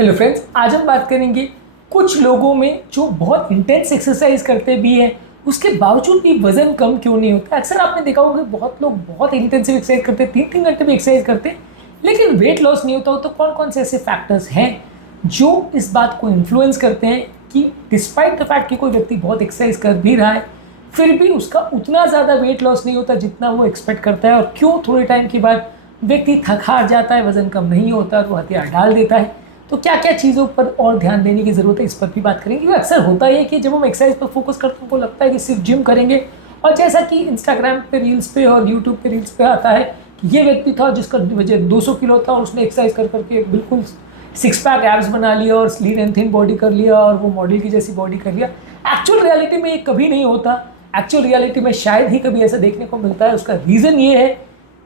Hello friends, आज हम बात करेंगे कुछ लोगों में जो बहुत इंटेंस एक्सरसाइज करते भी हैं उसके बावजूद भी वजन कम क्यों नहीं होता। अक्सर आपने देखा होगा बहुत लोग बहुत इंटेंसिव एक्सरसाइज करते हैं, 3-3 घंटे भी एक्सरसाइज करते हैं, लेकिन वेट लॉस नहीं होता हो। तो कौन कौन से ऐसे फैक्टर्स हैं जो इस बात को इन्फ्लुएंस करते हैं कि डिस्पाइट द फैक्ट कि कोई व्यक्ति बहुत एक्सरसाइज कर भी रहा है फिर भी उसका उतना ज़्यादा वेट लॉस नहीं होता जितना वो एक्सपेक्ट करता है, और क्यों थोड़े टाइम के बाद व्यक्ति थक हार जाता है, वजन कम नहीं होता और वो हथियार डाल देता है। तो क्या क्या चीज़ों पर और ध्यान देने की ज़रूरत है, इस पर भी बात करेंगे। क्योंकि अक्सर होता है कि जब हम एक्सरसाइज पर फोकस करते हैं हमको लगता है कि सिर्फ जिम करेंगे, और जैसा कि इंस्टाग्राम पे रील्स पे और यूट्यूब पे रील्स पे आता है कि ये व्यक्ति था जिसका वजन 200 किलो था और उसने एक्सरसाइज कर करके बिल्कुल 6 पैक एब्स बना लिया और लीन एंड थिन बॉडी कर लिया और वो मॉडल की जैसी बॉडी कर लिया। एक्चुअल रियलिटी में ये कभी नहीं होता। एक्चुअल रियलिटी में शायद ही कभी ऐसा देखने को मिलता है। उसका रीज़न ये है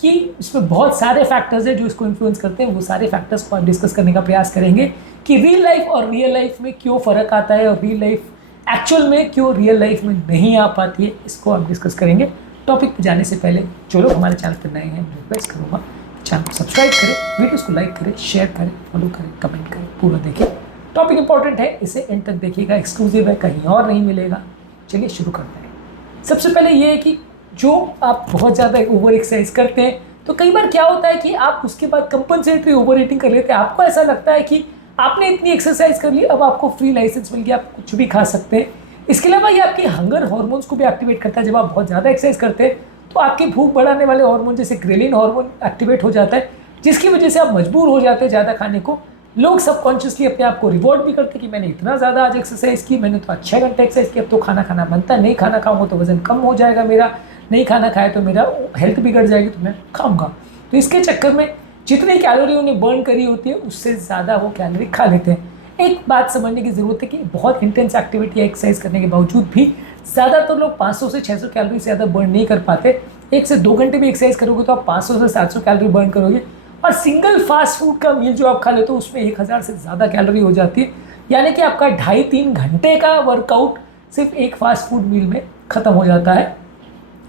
कि इसमें बहुत सारे फैक्टर्स हैं जो इसको इन्फ्लुएंस करते हैं। वो सारे फैक्टर्स को डिस्कस करने का प्रयास करेंगे कि रियल लाइफ और रियल लाइफ में क्यों फ़र्क आता है और रियल लाइफ एक्चुअल में क्यों रियल लाइफ में नहीं आ पाती है, इसको हम डिस्कस करेंगे। टॉपिक पर जाने से पहले जो लोग हमारे चैनल पर नए हैं रिक्वेस्ट करूँगा चैनल को सब्सक्राइब करें, वीडियोज़ को लाइक करें, शेयर करें, फॉलो करें, कमेंट करें, पूरा देखें। टॉपिक इंपॉर्टेंट है, इसे एंड तक देखिएगा, एक्सक्लूसिव है, कहीं और नहीं मिलेगा। चलिए शुरू करते हैं। सबसे पहले ये है कि जो आप बहुत ज़्यादा ओवर एक्सरसाइज करते हैं तो कई बार क्या होता है कि आप उसके बाद कंपनसेटरी ओवर ईटिंग कर लेते हैं। आपको ऐसा लगता है कि आपने इतनी एक्सरसाइज कर ली, अब आपको फ्री लाइसेंस मिल गया, आप कुछ भी खा सकते हैं। इसके अलावा ये आपके हंगर हार्मोन्स को भी एक्टिवेट करता है। जब आप बहुत ज़्यादा एक्सरसाइज करते हैं तो आपकी भूख बढ़ाने वाले हार्मोन जैसे ग्रेलिन हार्मोन एक्टिवेट हो जाता है, जिसकी वजह से आप मजबूर हो जाते हैं ज़्यादा खाने को। लोग सबकॉन्शियसली अपने आप को रिवॉर्ड भी करते हैं कि मैंने इतना ज़्यादा आज एक्सरसाइज की, मैंने तो 6 घंटे एक्सरसाइज की, अब तो खाना खाना बनता है, नहीं खाना खाऊंगा तो वजन कम हो जाएगा मेरा, नहीं खाना खाए तो मेरा हेल्थ बिगड़ जाएगी तो मैं खाऊंगा। तो इसके चक्कर में जितनी कैलोरी उन्हें बर्न करी होती है उससे ज़्यादा वो कैलोरी खा लेते हैं। एक बात समझने की ज़रूरत है कि बहुत इंटेंस एक्टिविटी या एक्सरसाइज करने के बावजूद भी ज़्यादातर लोग 500 से 600 कैलोरी से ज़्यादा बर्न नहीं कर पाते। 1 से 2 घंटे भी एक्सरसाइज करोगे तो आप 500 से 700 कैलोरी बर्न करोगे, और सिंगल फास्ट फूड का मील जो आप खा लेते हो उसमें 1000 से ज़्यादा कैलोरी हो जाती है। यानी कि आपका 2.5-3 घंटे का वर्कआउट सिर्फ एक फास्ट फूड मील में ख़त्म हो जाता है।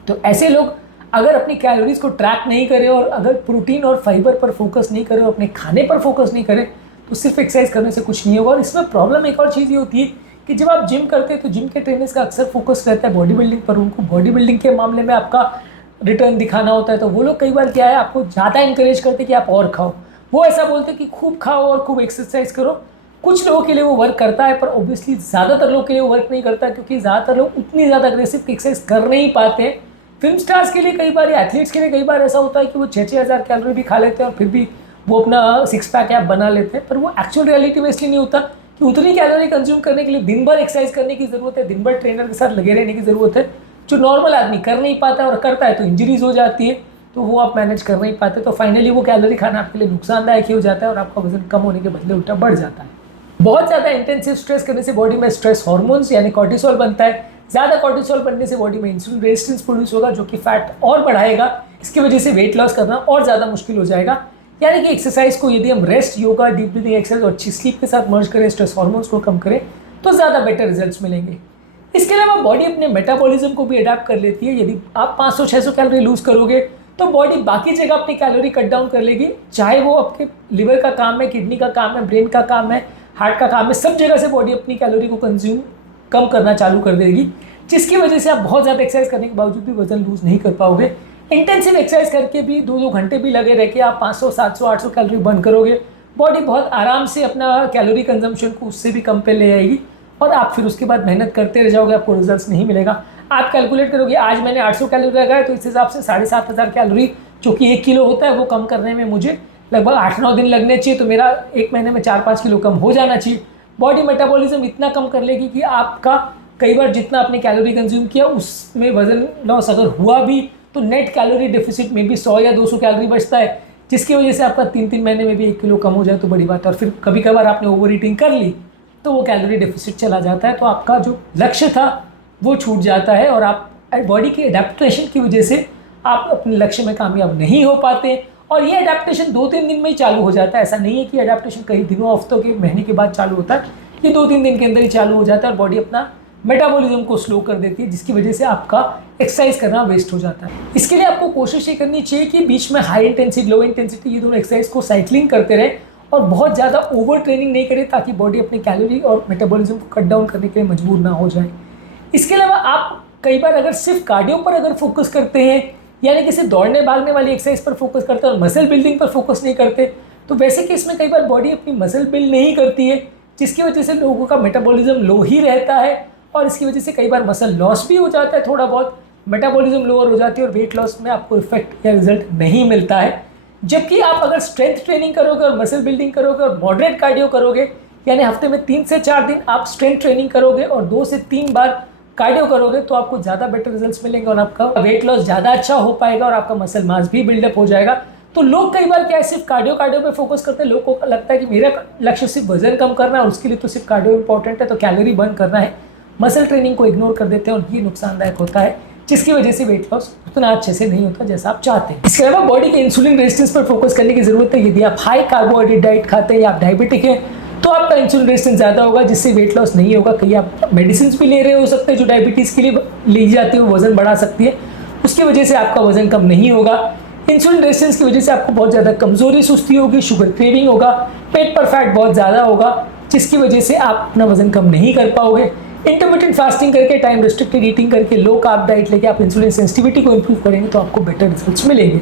तो ऐसे लोग अगर अपनी कैलोरीज को ट्रैक नहीं करें और अगर प्रोटीन और फाइबर पर फोकस नहीं करें और अपने खाने पर फोकस नहीं करें तो सिर्फ एक्सरसाइज करने से कुछ नहीं होगा। और इसमें प्रॉब्लम एक और चीज़ ये होती है कि जब आप जिम करते हैं तो जिम के ट्रेनर्स का अक्सर फोकस रहता है बॉडी बिल्डिंग पर। उनको बॉडी बिल्डिंग के मामले में आपका रिटर्न दिखाना होता है, तो वो लोग कई बार क्या है आपको ज़्यादा इंकरेज करते हैं कि आप और खाओ। वो ऐसा बोलते हैं कि खूब खाओ और खूब एक्सरसाइज करो। कुछ लोगों के लिए वो वर्क करता है, पर ऑब्वियसली ज़्यादातर लोगों के लिए वो वर्क नहीं करता, क्योंकि ज़्यादातर लोग उतनी ज़्यादा अग्रेसिव एक्सरसाइज कर नहीं पाते। फिल्म स्टार्स के लिए कई बार या एथलीट्स के लिए कई बार ऐसा होता है कि वो 6-6 हज़ार कैलोरी भी खा लेते हैं और फिर भी वो अपना 6 पैक ऐप बना लेते हैं, पर वो एक्चुअल रियलिटी में इसलिए नहीं होता कि उतनी कैलोरी कंज्यूम करने के लिए दिन भर एक्सरसाइज करने की ज़रूरत है, दिन भर ट्रेनर के साथ लगे रहने की ज़रूरत है, जो नॉर्मल आदमी कर नहीं पाता और करता है तो इंजरीज हो जाती है, तो वो आप मैनेज कर नहीं पाते। तो फाइनली वो कैलोरी खाना आपके लिए नुकसानदायक ही हो जाता है और आपका वजन कम होने के बदले उल्टा बढ़ जाता है। बहुत ज़्यादा इंटेंसिव स्ट्रेस करने से बॉडी में स्ट्रेस हार्मोन्स यानी कॉर्टिसोल बनता है। ज़्यादा कॉर्टिसोल बनने से बॉडी में इंसुलिन रेजिस्टेंस प्रोड्यूस होगा जो कि फैट और बढ़ाएगा। इसकी वजह से वेट लॉस करना और ज़्यादा मुश्किल हो जाएगा। यानी कि एक्सरसाइज को यदि हम rest, yoga, deep breathing exercise और अच्छी स्लीप के साथ मर्ज करें, स्ट्रेस हार्मोन्स को कम करें, तो ज़्यादा बेटर रिजल्ट्स मिलेंगे। इसके अलावा बॉडी अपने मेटाबॉलिज्म को भी अडाप्ट कर लेती है। यदि आप 500-600 कैलोरी लूज करोगे तो बॉडी बाकी जगह अपनी कैलोरी कट डाउन कर लेगी, चाहे वो आपके लिवर का काम है, किडनी का काम है, ब्रेन का काम है, हार्ट का काम है, सब जगह से बॉडी अपनी कैलोरी को कंज्यूम कम करना चालू कर देगी, जिसकी वजह से आप बहुत ज़्यादा एक्सरसाइज करने के बावजूद भी वजन लूज नहीं कर पाओगे। इंटेंसिव एक्सरसाइज करके भी 2-2 घंटे भी लगे रह के आप 500, 700, 800 कैलोरी बर्न करोगे, बॉडी बहुत आराम से अपना कैलोरी कंजम्पशन को उससे भी कम पे ले आएगी और आप फिर उसके बाद मेहनत करते रह जाओगे, आपको रिजल्ट्स नहीं मिलेगा। आप कैलकुलेट करोगे आज मैंने 800 कैलोरी लगाया तो इस हिसाब से 7,500 कैलोरी जो कि 1 किलो होता है वो कम करने में मुझे लगभग 8-9 दिन लगने चाहिए, तो मेरा 1 महीने में 4-5 किलो कम हो जाना चाहिए। बॉडी मेटाबॉलिज्म इतना कम कर लेगी कि आपका कई बार जितना आपने कैलोरी कंज्यूम किया उसमें वजन लॉस अगर हुआ भी तो नेट कैलोरी डेफिसिट में भी 100 या 200 कैलोरी बचता है, जिसकी वजह से आपका 3-3 महीने में भी 1 किलो कम हो जाए तो बड़ी बात है। और फिर कभी कभार आपने ओवर ईटिंग कर ली तो वो कैलोरी डेफिसिट चला जाता है, तो आपका जो लक्ष्य था वो छूट जाता है और आप बॉडी की एडेप्टेशन की वजह से आप अपने लक्ष्य में कामयाब नहीं हो पाते। और ये एडेप्टेशन 2-3 दिन में ही चालू हो जाता है। ऐसा नहीं है कि एडेप्टेशन कई दिनों, हफ्तों के, महीने के बाद चालू होता है। ये 2-3 दिन के अंदर ही चालू हो जाता है और बॉडी अपना मेटाबॉलिज्म को स्लो कर देती है, जिसकी वजह से आपका एक्सरसाइज करना वेस्ट हो जाता है। इसके लिए आपको कोशिश ये करनी चाहिए कि बीच में हाई इंटेंसिटी, लो इंटेंसिटी ये दोनों एक्सरसाइज को साइक्लिंग करते रहे और बहुत ज़्यादा ओवर ट्रेनिंग नहीं करें ताकि बॉडी अपनी कैलोरी और मेटाबॉलिज्म को कट डाउन करने के लिए मजबूर ना हो जाए। इसके अलावा आप कई बार अगर सिर्फ कार्डियो पर अगर फोकस करते हैं, यानी कि सिर्फ दौड़ने भागने वाली एक्सरसाइज पर फोकस करते हैं और मसल बिल्डिंग पर फोकस नहीं करते, तो वैसे केस में कई बार बॉडी अपनी मसल बिल्ड नहीं करती है, जिसकी वजह से लोगों का मेटाबॉलिज्म लो ही रहता है और इसकी वजह से कई बार मसल लॉस भी हो जाता है, थोड़ा बहुत मेटाबॉलिज्म लोअर हो जाती है और वेट लॉस में आपको इफेक्ट या रिजल्ट नहीं मिलता है। जबकि आप अगर स्ट्रेंथ ट्रेनिंग करोगे और मसल बिल्डिंग करोगे और मॉडरेट कार्डियो करोगे, यानी हफ्ते में 3 से 4 दिन आप स्ट्रेंथ ट्रेनिंग करोगे और 2 से 3 बार कार्डियो करोगे, तो आपको ज़्यादा बेटर रिजल्ट्स मिलेंगे और आपका वेट लॉस ज़्यादा अच्छा हो पाएगा और आपका मसल मास भी बिल्डअप हो जाएगा। तो लोग कई बार क्या है, सिर्फ कार्डियो पे फोकस करते हैं। लोगों को लगता है कि मेरा लक्ष्य सिर्फ वजन कम करना है और उसके लिए तो सिर्फ कार्डियो इंपॉर्टेंट है, तो कैलोरी बर्न करना है, मसल ट्रेनिंग को इग्नोर कर देते हैं और ये नुकसानदायक होता है, जिसकी वजह से वेट लॉस उतना अच्छे से नहीं होता जैसा आप चाहते हैं। इसके अलावा बॉडी के इंसुलिन रेजिस्टेंस पर फोकस करने की जरूरत है। यदि आप हाई कार्बोहाइड्रेट डाइट खाते हैं या आप डायबिटिक हैं, तो आपका इंसुलिन रेजिस्टेंस ज़्यादा होगा, जिससे वेट लॉस नहीं होगा। कहीं आप मेडिसिन भी ले रहे हो सकते हैं जो डायबिटीज़ के लिए ली जाती है, वो वजन बढ़ा सकती है, उसकी वजह से आपका वजन कम नहीं होगा। इंसुलिन रेजिस्टेंस की वजह से आपको बहुत ज़्यादा कमजोरी, सुस्ती होगी, शुगर क्रेविंग होगा, पेट पर फैट बहुत ज़्यादा होगा, जिसकी वजह से आप अपना वजन कम नहीं कर पाओगे। इंटरमिटेंट फास्टिंग करके, टाइम रिस्ट्रिक्टेड ईटिंग करके, लो कार्ब डाइट लेके आप इंसुलिन सेंसिटिविटी को इंप्रूव करेंगे तो आपको बेटर रिजल्ट्स मिलेंगे।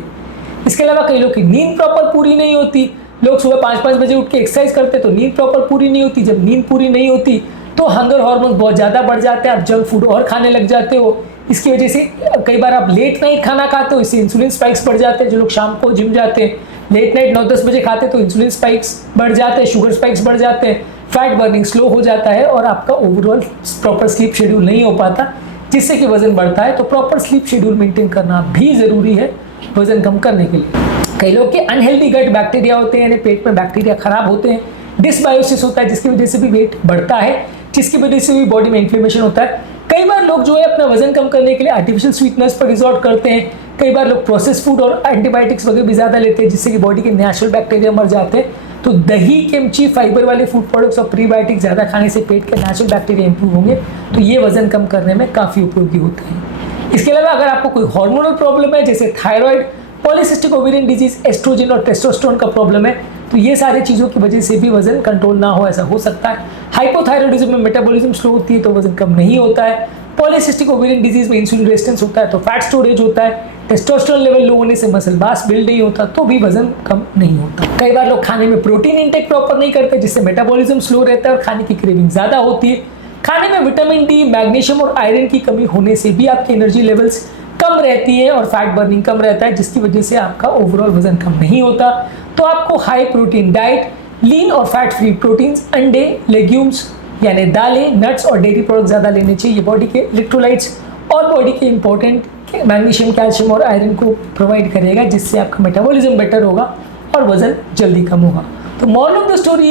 इसके अलावा कई लोग की नींद प्रॉपर पूरी नहीं होती। लोग सुबह 5-5 बजे उठ के एक्सरसाइज करते तो नींद प्रॉपर पूरी नहीं होती। जब नींद पूरी नहीं होती तो हंगर हार्मोन बहुत ज़्यादा बढ़ जाते हैं, आप जंक फूड और खाने लग जाते हो। इसकी वजह से कई बार आप लेट नाइट खाना खाते हो, इससे इंसुलिन स्पाइक्स बढ़ जाते हैं। जो लोग शाम को जिम जाते हैं, लेट नाइट 9-10 बजे खाते हैं तो इंसुलिन स्पाइक्स बढ़ जाते हैं, शुगर स्पाइक्स बढ़ जाते हैं, फैट बर्निंग स्लो हो जाता है और आपका ओवरऑल प्रॉपर स्लीप शेड्यूल नहीं हो पाता, जिससे कि वजन बढ़ता है। तो प्रॉपर स्लीप शेड्यूल मेंटेन करना भी ज़रूरी है वजन कम करने के लिए। कई लोग के अनहेल्दी गट बैक्टीरिया होते हैं, यानी पेट में बैक्टीरिया खराब होते हैं, डिसबायोसिस होता है, जिसकी वजह से भी वेट बढ़ता है, जिसकी वजह से भी बॉडी में इन्फ्लेमेशन होता है। कई बार लोग जो है अपना वजन कम करने के लिए आर्टिफिशियल स्वीटनेस पर रिजॉर्ट करते हैं। कई बार लोग प्रोसेस फूड और एंटीबायोटिक्स वगैरह भी ज़्यादा लेते हैं, जिससे कि बॉडी के नेचुरल बैक्टीरिया मर जाते हैं। तो दही, किमची, फाइबर वाले फूड प्रोडक्ट्स और प्रीबायोटिक ज़्यादा खाने से पेट के नेचुरल बैक्टीरिया इंप्रूव होंगे, तो ये वजन कम करने में काफ़ी उपयोगी होते हैं। इसके अलावा अगर आपको कोई हार्मोनल प्रॉब्लम है, जैसे thyroid, polycystic ovarian disease, oestrogen और टेस्टोस्टेरोन का प्रॉब्लम है, तो ये सारी चीज़ों की वजह से भी वजन कंट्रोल ना हो, ऐसा हो सकता है। हाइपोथायरॉइडिज्म में मेटाबॉलिज्म स्लो होती है तो वजन कम नहीं होता है। पॉलीसिस्टिक ओवेरियन डिजीज में इंसुलिन रेजिस्टेंस होता है तो फैट स्टोरेज होता है। टेस्टोस्टेरोन लेवल लो होने से मसल मास बिल्ड नहीं होता तो भी वजन कम नहीं होता। कई बार लोग खाने में प्रोटीन इंटेक प्रॉपर नहीं करते, जिससे मेटाबॉलिज्म स्लो रहता है और खाने की क्रेविंग ज़्यादा होती है। खाने में विटामिन डी, मैग्नीशियम और आयरन की कमी होने से भी आपकी एनर्जी लेवल्स कम रहती है और फैट बर्निंग कम रहता है, जिसकी वजह से आपका ओवरऑल वजन कम नहीं होता। तो आपको हाई प्रोटीन डाइट, लीन और फैट फ्री प्रोटीन्स, अंडे, लेग्यूम्स यानी दालें, नट्स और डेयरी प्रोडक्ट ज़्यादा लेने चाहिए। बॉडी के इलेक्ट्रोलाइट्स और बॉडी के इंपॉर्टेंट मैग्नीशियम, कैल्शियम और आयरन को प्रोवाइड करेगा, जिससे आपका मेटाबॉलिज्म बेटर होगा और वजन जल्दी कम होगा। तो मॉरल ऑफ द स्टोरी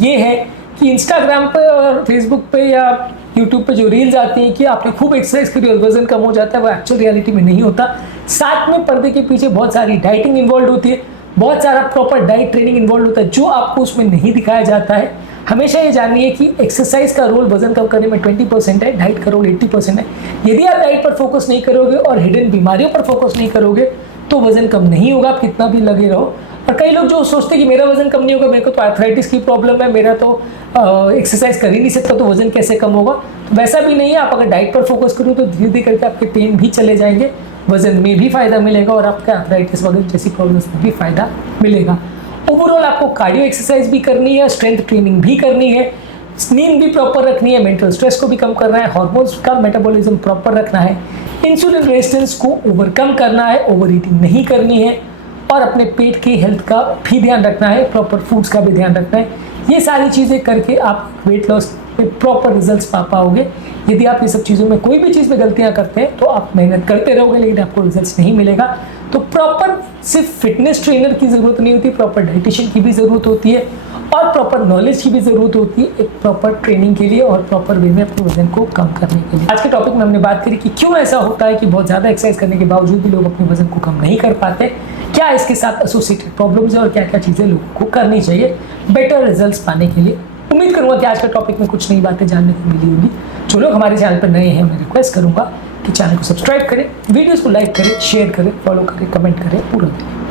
ये है कि इंस्टाग्राम पे और फेसबुक पे या यूट्यूब पे जो रील्स आती हैं कि आपने खूब एक्सरसाइज करी और वजन कम हो जाता है, वो एक्चुअल रियलिटी में नहीं होता। साथ में पर्दे के पीछे बहुत सारी डाइटिंग इन्वॉल्व होती है, बहुत सारा प्रॉपर डाइट ट्रेनिंग इन्वॉल्व होता है, जो आपको उसमें नहीं दिखाया जाता है। हमेशा ये जानिए कि एक्सरसाइज का रोल वजन कम करने में 20% है, डाइट का रोल 80% है। यदि आप डाइट पर फोकस नहीं करोगे और हिडन बीमारियों पर फोकस नहीं करोगे तो वजन कम नहीं होगा, आप कितना भी लगे रहो। और कई लोग जो सोचते हैं कि मेरा वजन कम नहीं होगा, मेरे को तो आर्थराइटिस की प्रॉब्लम है, मेरा तो एक्सरसाइज कर ही नहीं सकता, तो वजन कैसे कम होगा। तो वैसा भी नहीं है। आप अगर डाइट पर फोकस करो तो धीरे धीरे करके आपके पेन भी चले जाएंगे, वजन में भी फायदा मिलेगा और आपके आर्थराइटिस वगैरह जैसी प्रॉब्लम्स में भी फायदा मिलेगा। ओवरऑल आपको कार्डियो एक्सरसाइज भी करनी है, स्ट्रेंथ ट्रेनिंग भी करनी है, नींद भी प्रॉपर रखनी है, मेंटल स्ट्रेस को भी कम करना है, हार्मोन्स का मेटाबॉलिज्म प्रॉपर रखना है, इंसुलिन रेजिस्टेंस को ओवरकम करना है, ओवर ईटिंग नहीं करनी है और अपने पेट की हेल्थ का भी ध्यान रखना है, प्रॉपर फूड्स का भी ध्यान रखना है। ये सारी चीज़ें करके आप वेट लॉस पे प्रॉपर रिजल्ट्स पा पाओगे। यदि आप ये सब चीज़ों में कोई भी चीज़ में गलतियाँ करते हैं तो आप मेहनत करते रहोगे लेकिन आपको रिजल्ट्स नहीं मिलेगा। तो प्रॉपर सिर्फ फिटनेस ट्रेनर की ज़रूरत नहीं होती, प्रॉपर डाइटिशियन की भी ज़रूरत होती है और प्रॉपर नॉलेज की भी ज़रूरत होती है एक प्रॉपर ट्रेनिंग के लिए और प्रॉपर वे में अपने वजन को कम करने के लिए। आज के टॉपिक में हमने बात करी कि क्यों ऐसा होता है कि बहुत ज़्यादा एक्सरसाइज करने के बावजूद भी लोग अपने वजन को कम नहीं कर पाते, क्या इसके साथ एसोसिएटेड प्रॉब्लम्स है और क्या क्या चीज़ें लोगों को करनी चाहिए बेटर रिजल्ट्स पाने के लिए। उम्मीद करूँगा कि आज के टॉपिक में कुछ नई बातें जानने को मिली होगी। जो लोग हमारे चैनल पर नए हैं मैं रिक्वेस्ट करूँगा कि चैनल को सब्सक्राइब करें, वीडियोज़ को लाइक करें, शेयर करें, फॉलो करें, कमेंट करें, पूरा दें।